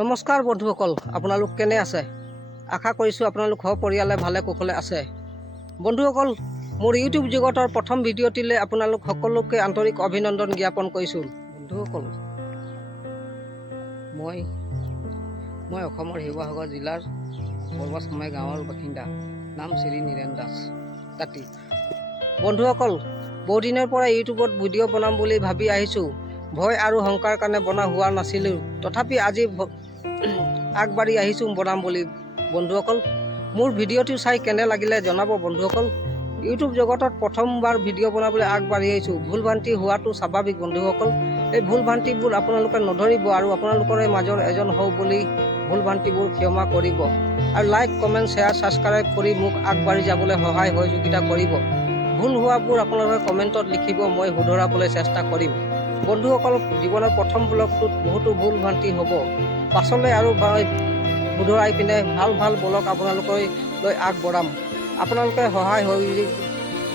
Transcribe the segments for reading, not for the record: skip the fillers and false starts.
নমস্কাৰ বন্ধুসকল, আপোনালোক কেনে আছে? আশা কৰিছোঁ আপোনালোক সপৰিয়ালে ভালে কুশলে আছে। বন্ধুসকল, মোৰ ইউটিউব জগতৰ প্ৰথম ভিডিঅ'টিলৈ আপোনালোক সকলোকে আন্তৰিক অভিনন্দন জ্ঞাপন কৰিছোঁ। বন্ধুসকল, মই অসমৰ শিৱসাগৰ জিলাৰ পৰ্বতসমাই গাঁৱৰ বাসিন্দা, নাম শ্ৰী নীৰেণ দাস তাঁতী। বন্ধুসকল, বহুদিনৰ পৰা ইউটিউবত ভিডিঅ' বনাম বুলি ভাবি আহিছোঁ। ভয় আৰু শংকাৰ কাৰণে বনা হোৱা নাছিলোঁ, তথাপি আজি আগবাঢ়ি আহিছোঁ বনাম বুলি। বন্ধুসকল, মোৰ ভিডিঅ'টো চাই কেনে লাগিলে জনাব। বন্ধুসকল, ইউটিউব জগতত প্ৰথমবাৰ ভিডিঅ' বনাবলৈ আগবাঢ়ি আহিছোঁ। ভুল ভ্ৰান্তি হোৱাটো স্বাভাৱিক। বন্ধুসকল, এই ভুল ভ্ৰান্তিবোৰ আপোনালোকে নধৰিব আৰু আপোনালোকৰে মাজৰ এজন হওঁ বুলি ভুল ভ্ৰান্তিবোৰ ক্ষমা কৰিব আৰু লাইক, কমেণ্ট, শ্বেয়াৰ, ছাবস্ক্ৰাইব কৰি মোক আগবাঢ়ি যাবলৈ সহায় সহযোগিতা কৰিব। ভুল হোৱাবোৰ আপোনালোকে কমেণ্টত লিখিব, মই শুধৰাবলৈ চেষ্টা কৰিম। বন্ধুসকল, জীৱনৰ প্ৰথম ব্লগটোত বহুতো ভুল ভ্ৰান্তি হ'ব, পাছলৈ আৰু শুধৰাই পিনে ভাল ভাল ব্লগ আপোনালোকে লৈ আগবঢ়াম।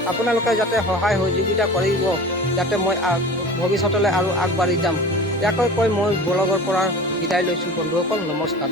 আপোনালোকে যাতে সহায় সহযোগিতা কৰিব, যাতে মই ভৱিষ্যতলৈ আৰু আগবাঢ়ি যাম। ইয়াকৈ কৈ মই ব্লগৰ পৰা বিদায় লৈছোঁ। বন্ধুসকল, নমস্কাৰ।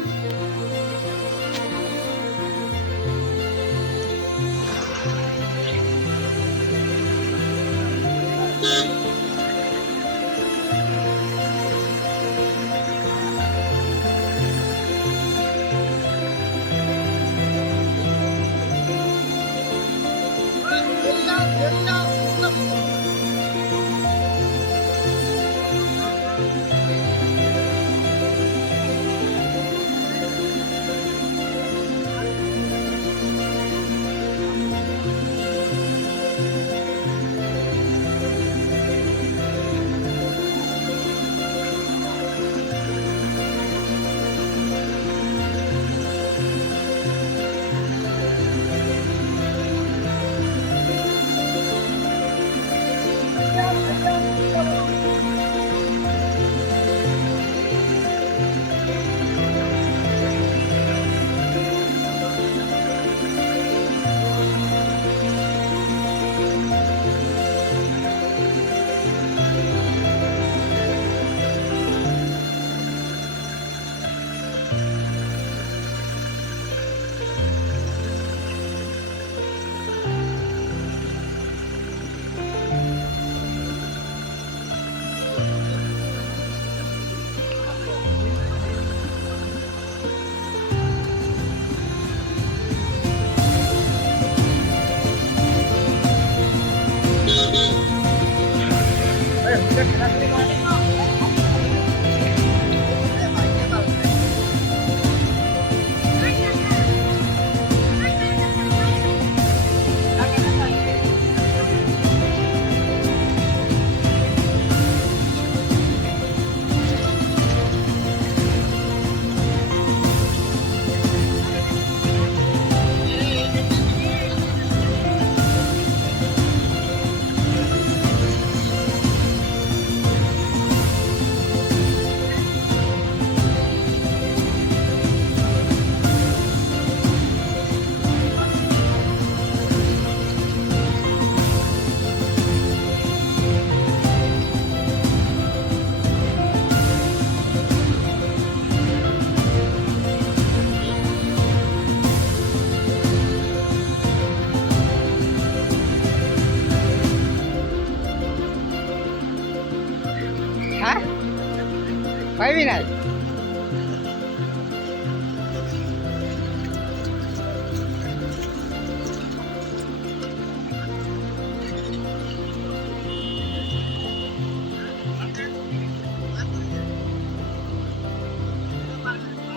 পাইবি নাই?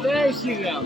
জয় শ্ৰীৰাম।